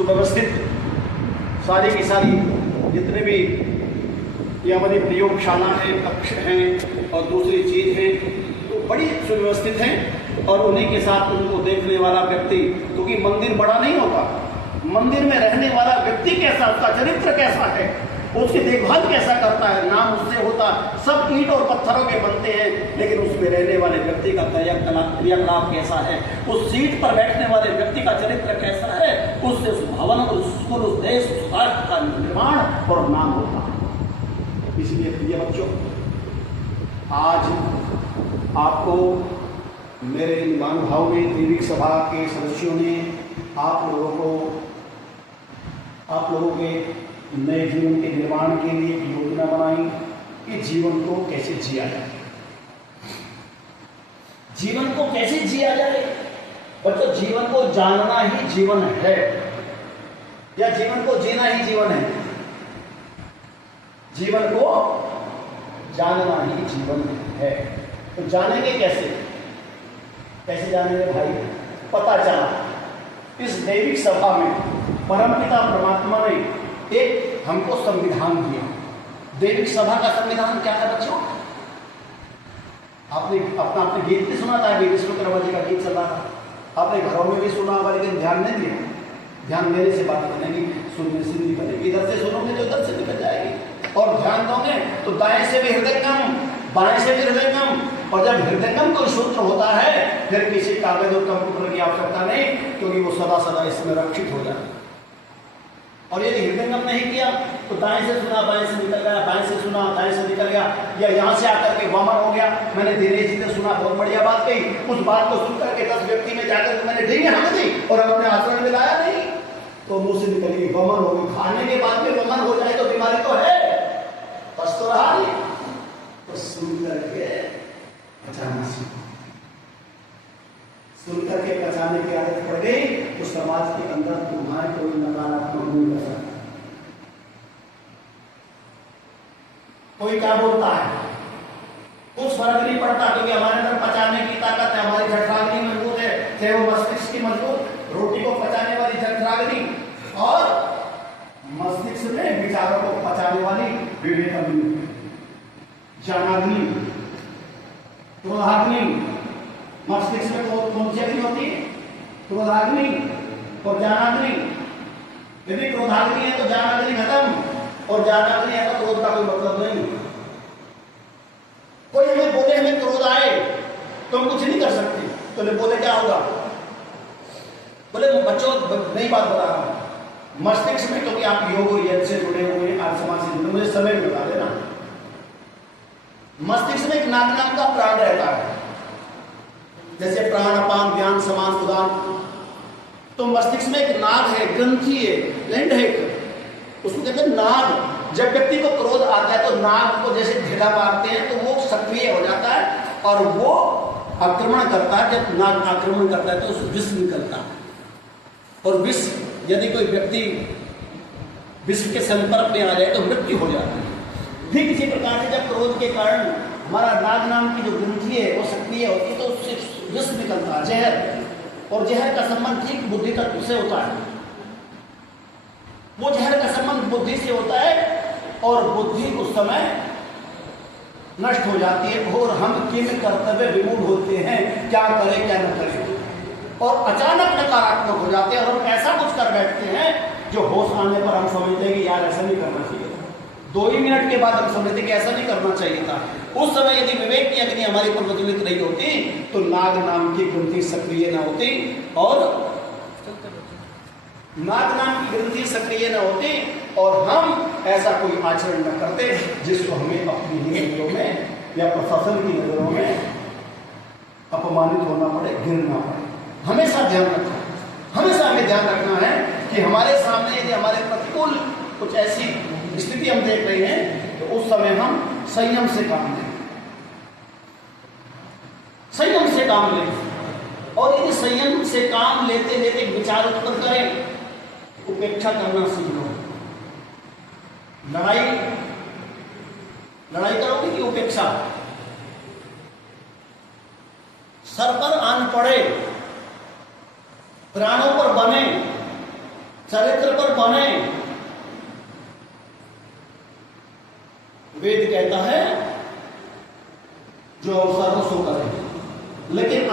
सुव्यवस्थित सारी की सारी जितने भी ये हमारी प्रयोगशाला है, कक्ष हैं और दूसरी चीज है, तो बड़ी सुव्यवस्थित हैं। और उन्हीं के साथ उनको देखने वाला व्यक्ति, क्योंकि मंदिर बड़ा नहीं होता, मंदिर में रहने वाला व्यक्ति कैसा, उसका चरित्र कैसा है, उसकी देखभाल कैसा करता है, नाम उससे होता। सब ईंट और पत्थरों के बनते हैं, लेकिन उसमें रहने वाले व्यक्ति का क्रियाकलाप कैसा है, उस सीट पर बैठने वाले व्यक्ति का चरित्र कैसा है, उससे उस भवन, उस स्कूल, उस देश, उस राष्ट्र का निर्माण और नाम होता है। इसलिए प्रिय बच्चों, आज आपको मेरे महानुभाव में दैविक सभा के सदस्यों ने आप लोगों के नए जीवन के निर्माण के लिए एक योजना बनाई कि जीवन को कैसे जिया जाए। जीवन को कैसे जिया जाए बच्चों? जीवन को जानना ही जीवन है या जीवन को जीना ही जीवन है? जीवन को जानना ही जीवन है। तो जानेंगे कैसे? कैसे जानेंगे भाई? पता चला इस दैविक सभा में परमपिता परमात्मा ने एक हमको संविधान दिया। दैविक सभा का संविधान क्या है बच्चों? आपने अपने गीत भी सुना था, विश्वकर्मा जी का गीत चल रहा था, आपने घरों में भी सुना होगा, लेकिन ध्यान नहीं दिया। ध्यान देने से बात बनेगी, सुनने से निकलेगी। इधर से सुनोगे तो इधर से निकल जाएगी, और ध्यान दोगे तो दाएं से भी हृदयंगम, बाएं से भी हृदयंगम। और जब हृदयंगम कोई सूत्र होता है, फिर किसी कागज और कंप्यूटर की आवश्यकता नहीं, क्योंकि वो सदा सदा इसमें रक्षित हो जाए। और यदि हृदयंगम नहीं किया तो दाएं से सुना बाएं से निकल गया, बाएं से सुना दाएं से निकल गया, या यहाँ से आकर के वमन हो गया। मैंने धीरे जी ने सुना, बहुत बढ़िया बात कही, उस बात को सुनकर के 10 व्यक्ति में जाकर मैंने ढींगे हम दी और अपने आचरण में लाया नहीं, तो मुंह से निकल गई, वमन हो गई। खाने के बाद में वमन हो जाए तो बीमारी तो है, बस तो रहा नहीं। तो सुन करके पचाना सीखो, सुन करके पचाने की आदत पड़ गई तो समाज के अंदर तुम्हारे कोई नकारात्मक नहीं कर सकता। कोई क्या बोलता है कुछ फर्क नहीं पड़ता, क्योंकि हमारे अंदर पचाने की ताकत है, हमारी जठराग्नि मजबूत है, चाहे वो मस्तिष्क की मजबूत, रोटी को पचाने वाली जठराग्नि और मस्तिष्क में विचारों को पचाने वाली विवेकाग्नि, ज्ञानाग्नि, क्रोधाग्नि। मस्तिष्क में कौन सी अग्नि होती है? क्रोधाग्नि और ज्ञानाग्नि। यदि क्रोधाग्नि है तो ज्ञानाग्नि खत्म, और ज्ञानाग्नि है तो क्रोध का कोई मतलब नहीं। कोई हमें बोले हमें क्रोध आए तो हम कुछ नहीं कर सकते, तो बोले क्या होगा? बोले बच्चों नई बात बता रहा हूं, मस्तिष्क में, क्योंकि आप योग और यज्ञ से जुड़े हुए हैं, आज समाज से जुड़े, मुझे समय में बता देना। मस्तिष्क में एक नाक नाम का प्राण रहता है, जैसे प्राण अपान ज्ञान समान उदान। तो मस्तिष्क में एक नाग है, ग्रंथि है, ग्लैंड है, उसको कहते हैं नाग। जब व्यक्ति को क्रोध आता है तो नाग को जैसे ढेला मारते हैं तो वो सक्रिय हो जाता है और वो आक्रमण करता है। जब नाग आक्रमण करता है तो उस विष निकलता है, और विष यदि कोई व्यक्ति विष के संपर्क में आ जाए तो मृत्यु हो जाती है। ठीक इसी प्रकार से जब क्रोध के कारण हमारा नाग नाम की जो ग्रंथि है वो सक्रिय होती है तो उससे विष निकलता है, जहर। और जहर का संबंध ठीक बुद्धि तत्व से होता है, वो जहर का संबंध बुद्धि से होता है, और बुद्धि उस समय नष्ट हो जाती है और हम किन कर्तव्य विमूढ़ होते हैं, क्या करें क्या न करें, और अचानक नकारात्मक हो जाते हैं और हम ऐसा कुछ कर बैठते हैं जो होश आने पर हम समझते हैं कि यार ऐसा नहीं करना चाहिए था। 2 ही मिनट के बाद हम समझते कि ऐसा नहीं करना चाहिए था। उस समय यदि विवेक की अग्नि हमारी पर प्रज्वलित नहीं होती तो नाग नाम की ग्रंथि सक्रिय न होती, और नाग नाम की ग्रंथि सक्रिय न होती, और हम ऐसा कोई आचरण न करते जिसको हमें अपनी नजरों में या प्रशासन की नजरों में अपमानित होना पड़े, गिरना पड़े। हमेशा ध्यान रखना, हमेशा हमें ध्यान रखना है कि हमारे सामने यदि हमारे प्रतिकूल कुछ ऐसी स्थिति हम देख रहे हैं तो उस समय हम संयम से काम लें, संयम से काम लें। और यदि संयम से काम लेते लेते विचार उत्पन्न करें, उपेक्षा करना सीख लो। लड़ाई करोगे कि उपेक्षा? सर पर आन पड़े, प्राणों पर बने, चरित्र पर बने। वेद कहता है जो अवसर हो सो करे, लेकिन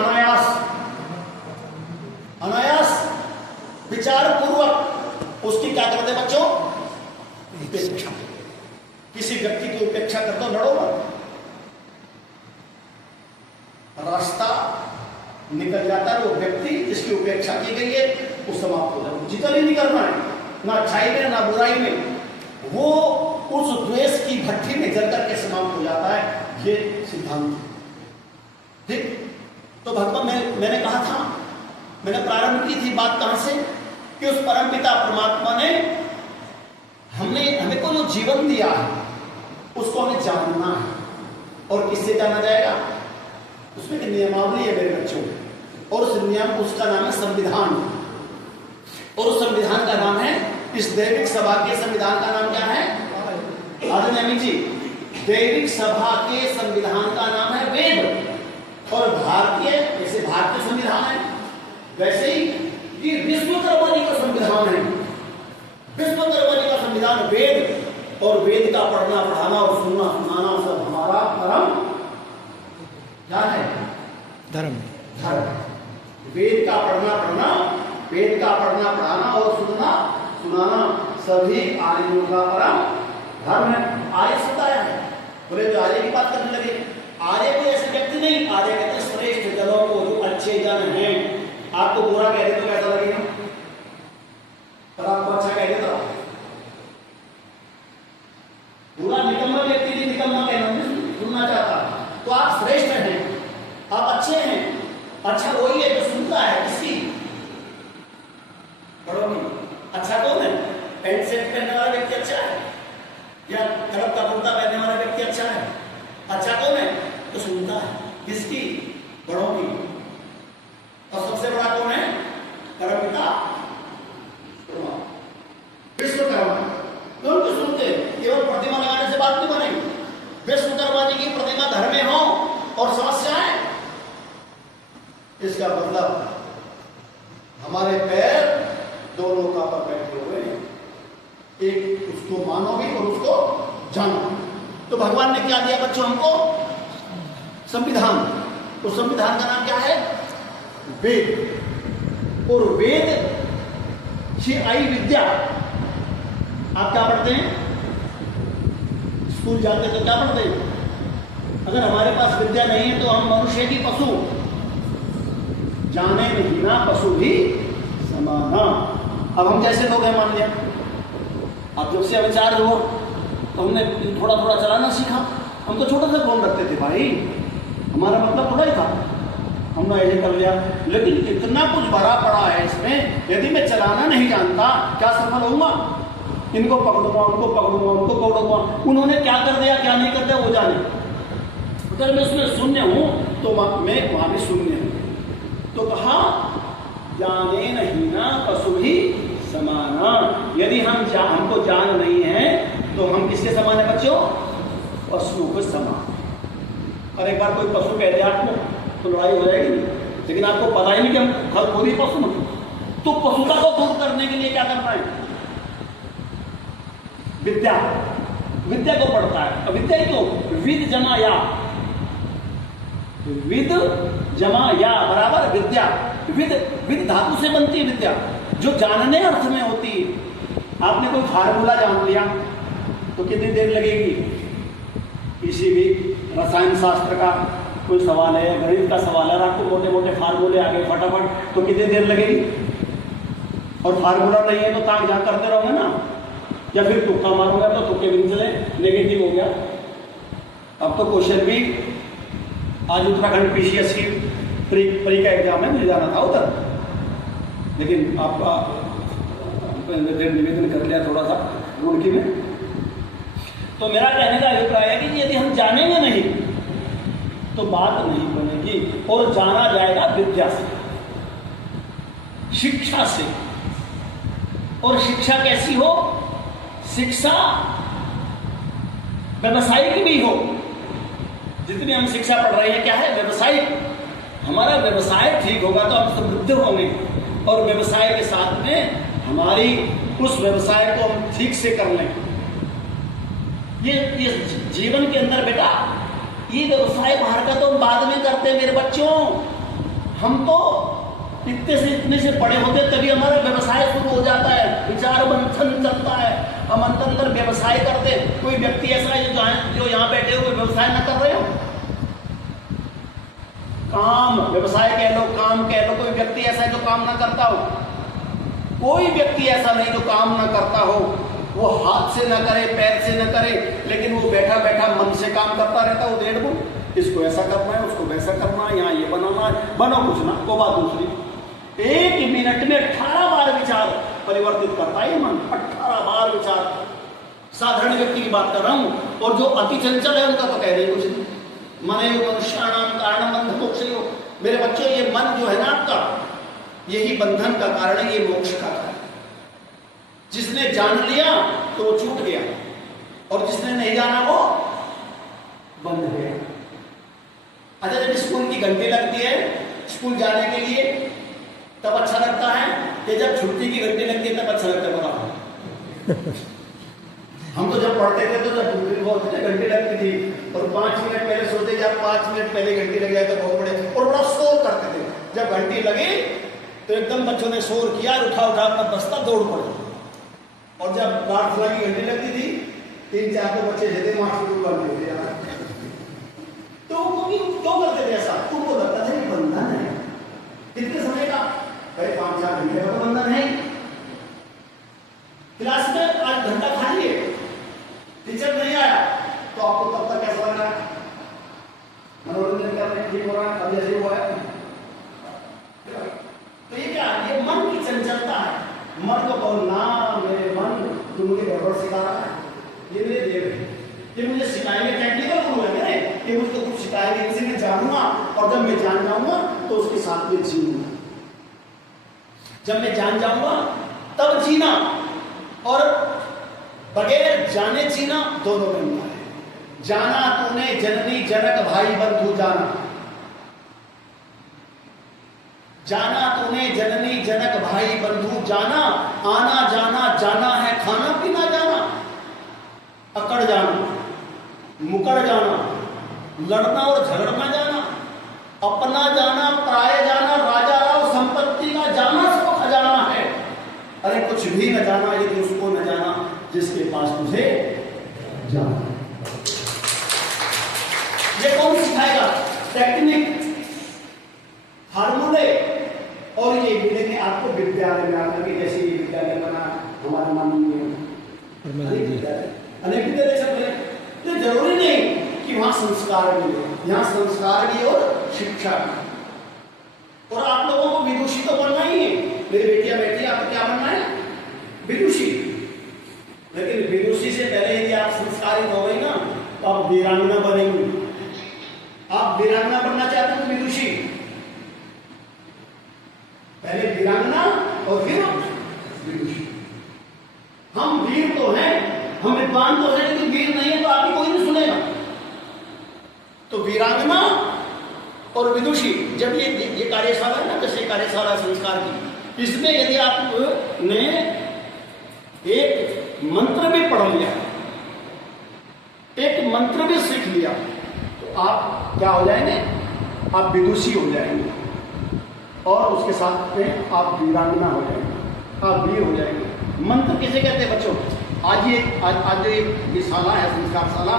अनायास विचार पूर्वक उसकी क्या करते बच्चों? उपेक्षा। किसी व्यक्ति की उपेक्षा कर दो, लड़ो मत, रास्ता निकल जाता है। वो व्यक्ति जिसकी उपेक्षा की गई है वो समाप्त हो जाए। जितना ही नहीं करना है, ना अच्छाई में ना बुराई में, वो उस द्वेष की भट्टी में जल करके समाप्त हो जाता है। ये सिद्धांत ठीक। तो भगवान मैंने कहा था, मैंने प्रारंभ की थी बात कहां से, कि उस परमपिता परमात्मा ने हमें को जो जीवन दिया है उसको हमें जानना है। और किससे जाना जाएगा? उसमें एक नियमावली है मेरे बच्चों, और उस नियम उसका नाम है संविधान। और उस संविधान का नाम है, इस दैविक सभा के संविधान का नाम क्या है? आदरणीय अमित जी, दैविक सभा के संविधान का नाम है वेद। और भारतीय, जैसे भारतीय संविधान है वैसे ही ये विश्वकर्मा का संविधान है। विश्वकर्मा का संविधान वेद, और वेद का पढ़ना पढ़ाना और सुनना सुनाना सब हमारा परम क्या है? धर्म। वेद का पढ़ना पढ़ना, वेद का पढ़ना पढ़ाना और सुनना सुनाना सभी आर्यों का परम धर्म है। आर्य शब्द आया है, बोले तो आर्य की बात करने लगे। आर्य कोई ऐसे व्यक्ति नहीं, आर्य कहते हैं श्रेष्ठ जनों को, जो अच्छे जन हैं। आपको बुरा कह दे तो कैसा लगेगा? पर आपको अच्छा कह देता, बुरा निकम्मा व्यक्ति नहीं, निकम्मा कहना सुनना चाहता, तो आप श्रेष्ठ हैं, आप अच्छे हैं। अच्छा वही है जो सुनता है। किसी पढ़ो नहीं, अच्छा कौन है? पैंट शर्ट पहनने वाला व्यक्ति अच्छा है, या कलर का कुर्ता पहनने वाला व्यक्ति अच्छा है? अच्छा कौन है? तो सुनता है। किसकी? बड़ों की। और सबसे बड़ा कौन है? परमपिता विश्वकर्मा। तो उनको सुनते, केवल प्रतिमा लगाने से बात नहीं बनेगी। विश्वकर्मा जी की प्रतिमा घर में हो और समस्या है, इसका मतलब हमारे पैर दोनों का पर बैठे हुए हैं। एक उसको मानो भी और उसको जानो। तो भगवान ने क्या दिया बच्चों हमको? संविधान। तो संविधान का नाम क्या है? वेद। और वेद से आई विद्या। आप क्या पढ़ते हैं? स्कूल जाते तो क्या पढ़ते हैं? अगर हमारे पास विद्या नहीं है तो हम मनुष्य की पशु, जाने नहीं ना पशु भी समाना। अब हम कैसे लोग हैं मान लिया, अब जब से विचार हुआ तो हमने थोड़ा थोड़ा चलाना सीखा। हम तो छोटा सा फोन रखते थे भाई, हमारा मतलब थोड़ा ही था, हमने ऐसे कर लिया। लेकिन इतना कुछ भरा पड़ा है इसमें, यदि मैं चलाना नहीं जानता क्या सफल होऊंगा? इनको पकड़ूंगा, उनको पकड़ूंगा, उनको पकड़ूंगा। उन्होंने क्या कर दिया क्या नहीं कर दिया वो जाने। अगर मैं उसमें शून्य हूं तो मैं वहां भी शून्य हूं। तो कहा जाने नहीं ना पशु ही समाना। यदि हमको जान नहीं है तो हम किसके समान है बच्चों? पशुओं के समान। और एक बार कोई पशु कह दे आपको तो लड़ाई हो जाएगी नहीं, लेकिन आपको पता ही नहीं कि हम खुद ही पशु हैं। तो पशुता को दूर करने के लिए क्या करना है? विद्या। विद्या को पढ़ता है। तो विद्या ही तो विद जमा या, विद जमा या बराबर विद्या। विद धातु से बनती है विद्या, जो जानने अर्थ में होती है। आपने कोई फार्मूला जान लिया तो कितनी देर लगेगी? किसी भी रसायन शास्त्र का कोई सवाल है, गणित का सवाल है, आपको मोटे मोटे फार्मूले आ गए फटाफट, तो कितनी देर लगेगी? और फार्मूला नहीं है तो ताक झाँक करते रहोगे ना, या फिर तुक्का मारूंगा तो तुक्के भी नहीं चले, नेगेटिव हो गया। अब तो क्वेश्चन भी आज उत्तराखंड PCS की प्री का एग्जाम है, मुझे जाना था उधर, लेकिन आपका निवेदन कर लिया थोड़ा सा रुड़की में। तो मेरा कहने का अभिप्राय है कि यदि हम जानेंगे नहीं तो बात नहीं बनेगी, और जाना जाएगा विद्या से, शिक्षा से। और शिक्षा कैसी हो? शिक्षा व्यवसायिक भी हो। जितनी हम शिक्षा पढ़ रहे हैं क्या है? व्यवसायिक। हमारा व्यवसाय ठीक होगा तो हम समृद्ध होंगे, और व्यवसाय के साथ में हमारी उस व्यवसाय को हम ठीक से कर लें। ये जीवन के अंदर बेटा ये व्यवसाय बाहर का तो हम बाद में करते हैं मेरे बच्चों। हम तो इतने से बड़े होते तभी हमारा व्यवसाय शुरू हो जाता है, विचार मंथन चलता है, हम अंदर व्यवसाय करते हैं। कोई व्यक्ति ऐसा है जो यहाँ बैठे हुए व्यवसाय ना कर रहे हो, काम व्यवसाय कह लो, काम कह लो। कोई व्यक्ति ऐसा है जो काम ना करता हो? कोई व्यक्ति ऐसा नहीं जो काम ना करता हो। वो हाथ से ना करे, पैर से ना करे, लेकिन वो बैठा बैठा मन से काम करता रहता है। वो डेढ़ गुण, इसको ऐसा करना है, उसको वैसा करना है, यहाँ ये बनाना है, बनो कुछ ना को बात दूसरी। 1 मिनट में 18 बार विचार परिवर्तित करता है मन, 18 बार विचार। साधारण व्यक्ति की बात कर रहा हूं, और जो अति चंचल है उनका तो कह रहे कुछ नहीं। मने मनुष्याणाम कारणम बंध मोक्षयो। मेरे बच्चों ये मन जो है ना आपका, यही बंधन का कारण है, ये मोक्ष का कारण। जिसने जान लिया तो वो छूट गया, और जिसने नहीं जाना वो बंध गया। अच्छा, जब स्कूल की घंटी लगती है स्कूल जाने के लिए तब अच्छा लगता है, कि जब छुट्टी की घंटी लगती है तब अच्छा लगता है? बड़ा हम तो जब पढ़ते थे तो जब बहुत घंटी लगती थी और 5 मिनट पहले सोचते जब 5 मिनट पहले घंटी लग जाए तो बहुत बड़े और बड़ा शोर करते थे। जब घंटी लगी तो एकदम बच्चों ने शोर किया, उठा अपना बस्ता दौड़ पड़े। और जब प्रार्थना की घंटी लगती थी 3-4 बच्चे जैसे मार शुरू कर देते यार। तो क्यों करते थे ऐसा? तुमको लगता था कि बंधन है। कितने समय का? 5-4 घंटे का तो बंधन है। क्लास में 8 घंटा खा लिए, टीचर नहीं आया तो आपको तब तक कैसा लग रहा है? मनोरंजन करने ठीक हो रहा है, अब जैसे हुआ है। तो ये क्या? ये मन की चंचलता है। मन को बोलना, मेरे मन तुम मुझे गड़बड़ सिखा रहा है, ये मेरे देव है, ये मुझे सिखाएंगे। टेक्निकल गुरु है मेरे, ये मुझको कुछ सिखाएंगे, इनसे मैं जानूंगा, और जब मैं जान जाऊंगा तो उसके साथ में जीऊंगा। जब मैं जान जाऊंगा तब जीना, और बगैर जाने जीना दोनों में मिलता है। जाना तूने जननी जनक भाई बंधु जाना, जाना तूने जननी जनक भाई बंधु जाना। आना जाना जाना है, खाना पीना जाना। अकड़ जाना, मुकड़ जाना, लड़ना और झगड़ना जाना, अपना जाना, पराया जाना, राजा राव संपत्ति का जाना, सब खजाना है। अरे कुछ भी न जाना यदि उसको न जाना जिसके पास तुझे जाना। ये कौन सिखाएगा? टेक्निक, फार्मूले। और ये मिलेंगे आपको विद्यालय में आकर के, जैसे ये विद्यालय बना हमारे माननीय अनेक विद्यालय सब मिले। तो जरूरी नहीं कि वहां संस्कार मिले, यहाँ संस्कार भी और शिक्षा भी। और आप लोगों को विदुषी तो बनना ही है। मेरी बेटियां बैठी, आपको क्या बनना है? विदुषी। लेकिन विदुषी से पहले यदि आप संस्कारित हो गई ना तो आप वीरांगना बनेंगी। आप वीरांगना बनना चाहते हो तो विदुषी, पहले वीरांगना और फिर विदुषी। हम वीर तो हैं, हम विद्वान तो हैं, लेकिन वीर नहीं है तो आपकी कोई नहीं सुनेगा। तो वीरांगना और विदुषी, जब ये कार्यशाला है ना, जैसे कार्यशाला संस्कार की, इसमें यदि आपने एक मंत्र भी पढ़ लिया, एक मंत्र भी सीख लिया, तो आप क्या हो जाएंगे? आप विदुषी हो जाएंगे, और उसके साथ में आप वीरांगना हो जाएंगे, आप वीर हो जाएंगे। मंत्र किसे कहते हैं बच्चों? आज जो ये शाला है, संस्कार शाला,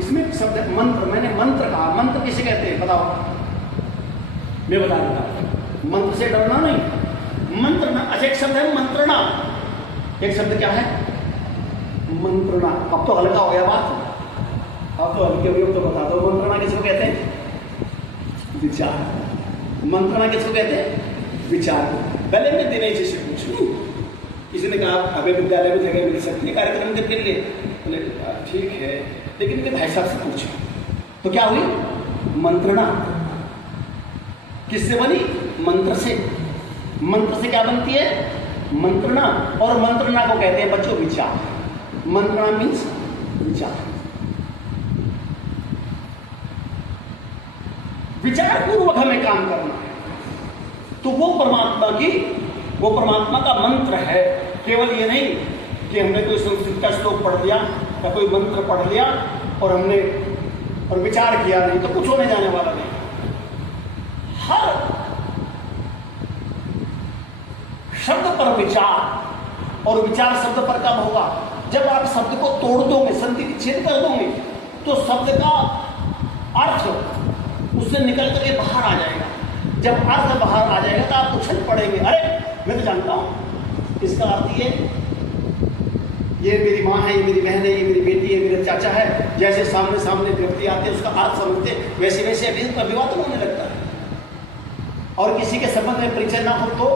इसमें शब्द मंत्र, मैंने मंत्र कहा। मंत्र किसे कहते हैं बताओ? मैं बता देता। मंत्र से डरना नहीं, मंत्र ना। अच्छा, एक शब्द है मंत्रणा। एक शब्द क्या है? मंत्रणा। अब तो हल्का हो गया बात, अब तो हल्के हो, तो बता दो मंत्रणा किसको कहते हैं? विचार। मंत्रणा किसको कहते हैं? विचार। पहले मैं दिनेश जी से पूछूं, किसी ने कहा अभी विद्यालय में जगह मिल सकती है कार्यक्रम के लिए, बोले ठीक है, लेकिन मैं भाई साहब से पूछा तो क्या हुई? मंत्रणा। किससे बनी? मंत्र से। मंत्र से क्या बनती है? मंत्रणा। और मंत्रणा को कहते हैं बच्चों विचार। मंत्रणा मीन्स विचार। विचार पूर्वक हमें काम करना है। तो वो परमात्मा का मंत्र है। केवल ये नहीं कि हमने कोई संस्कृत का श्लोक पढ़ लिया या कोई मंत्र पढ़ लिया और हमने और विचार किया नहीं तो कुछ होने जाने वाला नहीं। हर शब्द पर विचार, और विचार शब्द पर कब होगा? जब आप शब्द को तोड़ दोगे, संधि विच्छेद कर दोगे, तो शब्द का अर्थ उससे निकल करके बाहर आ जाएगा। जब अर्थ बाहर आ जाएगा तो आप उछल पड़ेंगे, अरे मैं तो जानता हूं इसका अर्थ ये मेरी माँ है, ये मेरी बहन है, ये मेरी बेटी है, मेरा चाचा है। जैसे सामने सामने व्यक्ति आते हैं उसका अर्थ समझते, वैसे वैसे अभी अभिवादन होने लगता है। और किसी के संबंध में परिचय ना हो तो,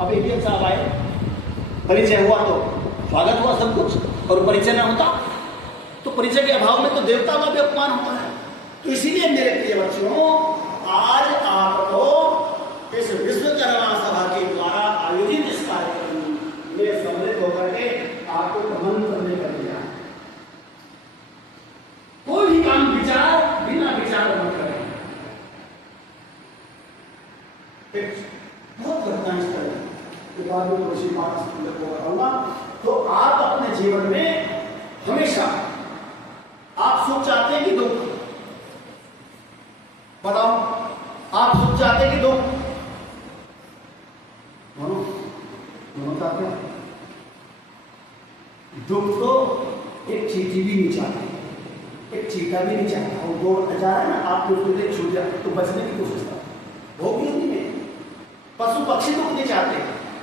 अब एडीएम साहब आए, परिचय हुआ तो स्वागत हुआ सब कुछ, और परिचय ना होता तो परिचय के अभाव में तो देवता का भी अपमान होता है। तो इसीलिए मेरे प्रिय बच्चों, आज आपको इस विश्वकर्मा सभा के द्वारा आयोजित इस कार्यक्रम में सम्मिलित होकर के आपको प्रबंध करने कर दिया। कोई भी काम बिना विचार मत करें। बहुत घटना इस तरह के बाद में थोड़ी सी बात को बताऊंगा। तो आप अपने जीवन में हमेशा आप सुख चाहते हैं कि दुख? बताओ, आप सुख चाहते हैं कि दुख? दोनों चाहते हैं। दुख तो एक चींटी भी नहीं चाहती, एक चीता भी नहीं चाहता। और दो जा रहा है ना, आप दुख छूट जाए तो बचने की कोशिश करते, वो भी होती है। पशु पक्षी दुख नहीं चाहते,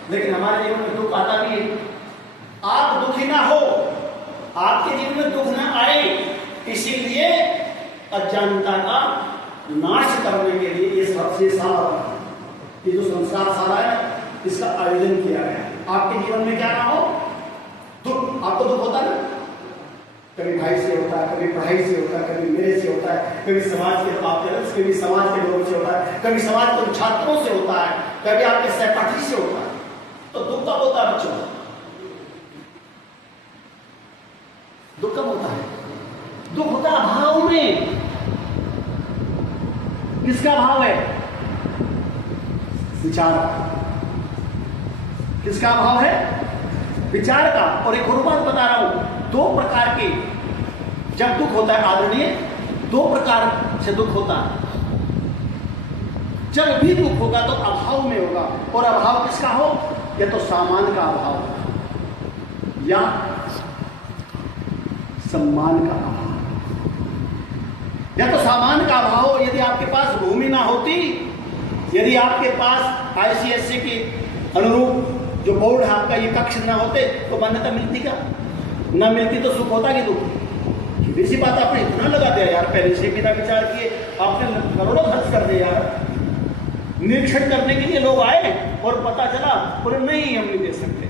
लेकिन हमारे जीवन में दुख आता भी है। आप दुखी ना हो, आपके जीवन में दुख ना आए, इसीलिए अज्ञानता का नाश करने के लिए ये सबसे सारा ये जो संसार सारा है इसका आयोजन किया गया है। आपके जीवन में क्या ना हो दुख। आपको दुख होता है, कभी भाई से होता है, कभी पढ़ाई से होता है, कभी मेरे से होता है, कभी समाज के पेरेंट्स, कभी समाज के लोगों से होता है, कभी समाज के छात्रों से होता है, कभी आपके सहपाठी से होता है। तो दुख कब होता है बच्चों? दुख कब होता है? दुख होता है भाव में। किसका भाव है? विचार। किसका भाव है? विचार का। और एक और बात बता रहा हूं, दो प्रकार के जब दुख होता है आदरणीय, दो प्रकार से दुख होता है। जब भी दुख होगा तो अभाव में होगा, और अभाव किसका हो? या तो सामान का अभाव या सम्मान का अभाव। या तो सामान का अभाव, यदि आपके पास भूमि ना होती, यदि आपके पास आईसीएससी के अनुरूप जो बोर्ड है आपका, ये कक्ष ना होते तो मान्यता मिलती क्या? ना मिलती तो सुख होता कि दुख? इसी बात आपने इतना लगा दिया यार, पहले से बिना विचार किए आपने करोड़ों खर्च कर दिया यार। निरीक्षण करने के लिए लोग आए और पता चला बोले नहीं हम नहीं दे सकते,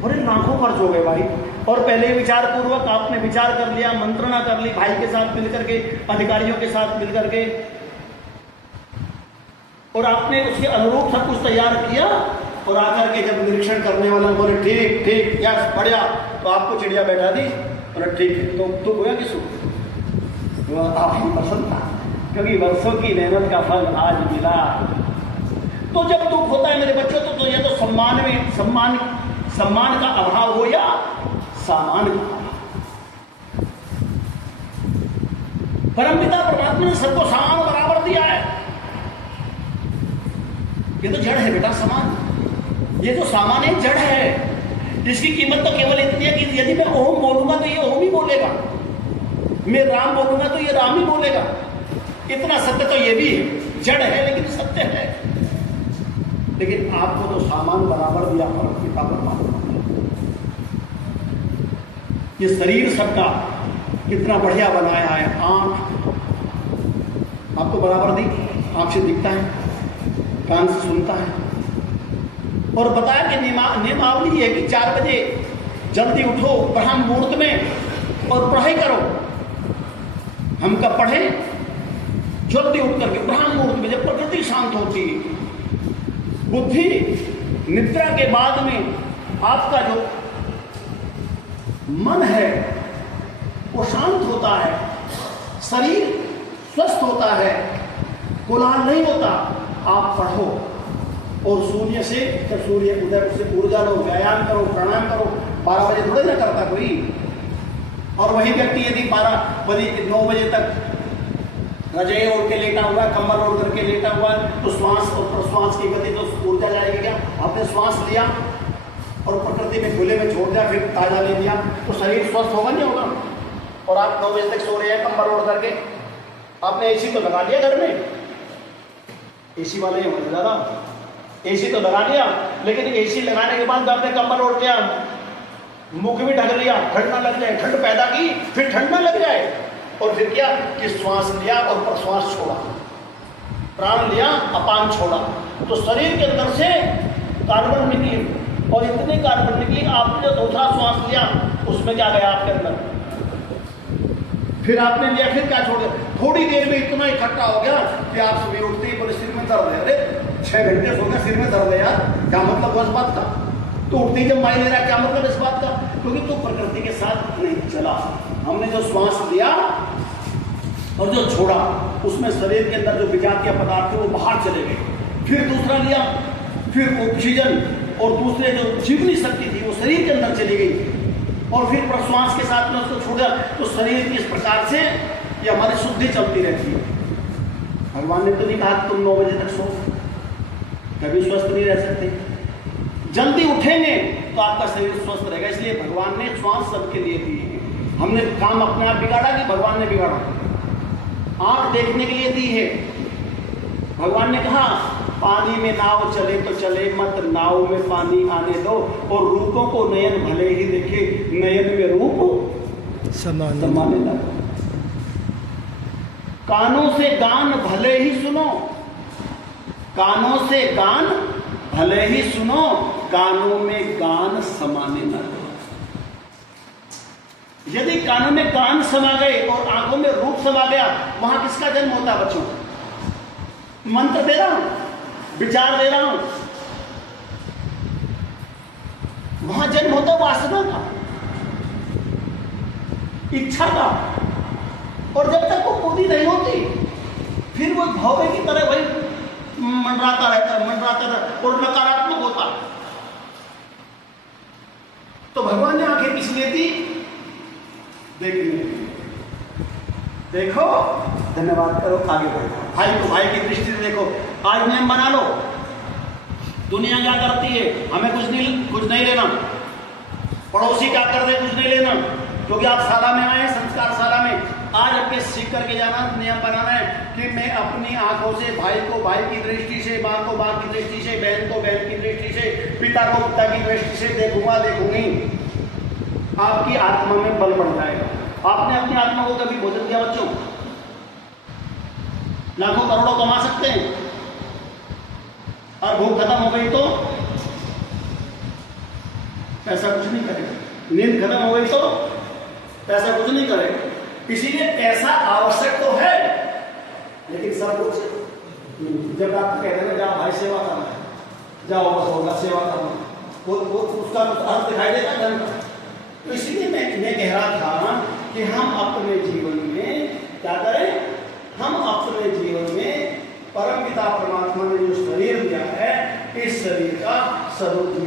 बोले लाखों खर्च हो गए भाई। और पहले विचार पूर्वक आपने विचार कर लिया, मंत्रणा कर ली भाई के साथ मिलकर के, अधिकारियों के साथ मिलकर के, और आपने उसके अनुरूप सब कुछ तैयार किया। और आकर के जब निरीक्षण करने वाला बोले ठीक ठीक यस बढ़िया, तो आपको चिड़िया बैठा दी, बोले ठीक है, तो दुख हुआ कि सुख? आपको पसंद था, क्योंकि वर्षों की मेहनत का फल आज मिला। तो जब दुख होता है मेरे बच्चों तो ये तो सम्मान का अभाव हो या सामान का अभाव। परमपिता परमात्मा ने सबको सामान बराबर दिया है। ये तो जड़ है बेटा सामान, ये जो सामान है जड़ है। इसकी कीमत तो केवल इतनी है कि यदि मैं ओम बोलूंगा तो ये ओम ही बोलेगा, मैं राम बोलूंगा तो ये राम ही बोलेगा। इतना सत्य तो ये भी है, जड़ है लेकिन सत्य है। लेकिन आपको तो सामान बराबर दिया परमपिता परमात्मा। ये शरीर सबका कितना बढ़िया बनाया है। आंख आपको बराबर दी, आंख से दिखता है, कान से सुनता है। और बताया कि नियमावली है कि 4 बजे जल्दी उठो ब्रह्म मुहूर्त में और पढ़ाई करो। हम कब पढ़ें? जल्दी उठ करके ब्रह्म मुहूर्त में, जब प्रकृति शांत होती है। बुद्धि निद्रा के बाद में आपका जो मन है वो शांत होता है, शरीर स्वस्थ होता है, कोलाहल नहीं होता। आप पढ़ो और सूर्य से जब सूर्य उदय से ऊर्जा लो, व्यायाम करो, प्राणायाम करो। 12 बजे थोड़े ना करता कोई। और वही व्यक्ति यदि 12 बजे 9 बजे तक रजाई ओढ़ के लेटा हुआ है, कंबल ओढ़ करके लेटा हुआ है, तो श्वास और प्रश्वास की गति तो ऊर्जा जाएगी क्या? आपने श्वास लिया और प्रकृति में खुले में छोड़ दिया, फिर ताजा ले लिया, तो शरीर स्वस्थ होगा नहीं होगा? और आप 9 बजे तक सो रहे हैं कंबल ओढ़ करके, आपने एसी तो लगा लिया घर में, एसी वाले ही मत लगा, एसी तो लगा लिया, लेकिन एसी लगाने के बाद आपने कंबल ओढ़ लिया, मुख भी ढक लिया, ठंड ना लग जाए, ठंड पैदा की, फिर ठंड ना लग जाए, और फिर क्या कि श्वास लिया और प्रश्वास छोड़ा, प्राण लिया, अपान छोड़ा, तो शरीर के अंदर से कार्बन निकली, और इतनी कार्बन निकली, आपने जो दूसरा श्वास लिया उसमें क्या गया आपके अंदर, फिर आपने लिया, फिर क्या छोड़ दिया, थोड़ी देर में इतना इकट्ठा हो गया कि आप सुबह उठते ही बोले सिर में दर्द है। अरे 6 घंटे सो गया, सिर में दर्द है यार, क्या मतलब उस बात का? तो उठते ही जब माई ले रहा, क्या मतलब इस बात का? क्योंकि तो प्रकृति के साथ नहीं चला। हमने जो श्वास लिया और जो छोड़ा, उसमें शरीर के अंदर जो विजातीय पदार्थ थे वो बाहर चले गए, फिर दूसरा लिया, फिर ऑक्सीजन और दूसरे जो जीवनी शक्ति थी वो शरीर के अंदर चली गई, और फिर प्रश्वास के साथ में उसको छोड़ा, तो शरीर की इस प्रकार से ये हमारी शुद्धि चलती रहती है। भगवान ने तो नहीं कहा तुम 9 बजे तक सो, कभी स्वस्थ नहीं रह सकते। जल्दी उठेंगे तो आपका शरीर स्वस्थ रहेगा, इसलिए भगवान ने श्वास सबके लिए दी है। हमने काम अपने आप बिगाड़ा कि भगवान ने बिगाड़ा? आंख देखने के लिए दी है। भगवान ने कहा पानी में नाव चले तो चले मत, नाव में पानी आने दो, और रूपों को नयन भले ही देखे, नयन में रूप समाने लगो। कानों से गान भले ही सुनो, कानों से गान भले ही सुनो, कानों में गान समाने न दो। यदि कानों में गान समा गए और आंखों में रूप समा गया, वहां किसका जन्म होता है बच्चों? मंत्र दे रहा हूं, विचार दे रहा हूं, वहां जन्म होता वासना का, इच्छा का, और जब तक वो पूरी नहीं होती फिर वो भौवे की तरह वही मंडराता रहता और नकारात्मक होता है। तो भगवान ने आंखें किस लिए दी? देखने। देखो, धन्यवाद करो, आगे बढ़ो, भाई को भाई की दृष्टि से देखो। आज नियम बना लो, दुनिया क्या करती है, हमें कुछ नहीं लेना, पड़ोसी क्या कर रहे कुछ नहीं लेना, क्योंकि आप शाला में आए, संस्कार शाला में। आज आपके सीख करके जाना, नियम बनाना है कि मैं अपनी आंखों से भाई को भाई की दृष्टि से, माँ को माँ की दृष्टि से, बहन को बहन की दृष्टि से, पिता को पिता की दृष्टि से देखूंगा, देखूंगी। आपकी आत्मा में बल बढ़ जाएगा। आपने अपनी आत्मा को कभी भोजन दिया बच्चों? लाखों करोड़ों कमा सकते हैं, और भूख खत्म हो गई तो पैसा कुछ नहीं करेगा, नींद खत्म हो गई तो पैसा कुछ नहीं करेगा। इसीलिए पैसा आवश्यक तो है, लेकिन सब कुछ जब आप कहते हैं जाओ भाई सेवा करना है, जाओ बस होगा सेवा करना, वो उसका अर्थ दिखाई देता धन का। तो इसीलिए मैं कह रहा था कि हम अपने जीवन में क्या करें, हम अपने जीवन में परम पिता परमात्मा ने जो शरीर दिया है, इस शरीर का सदुपयोग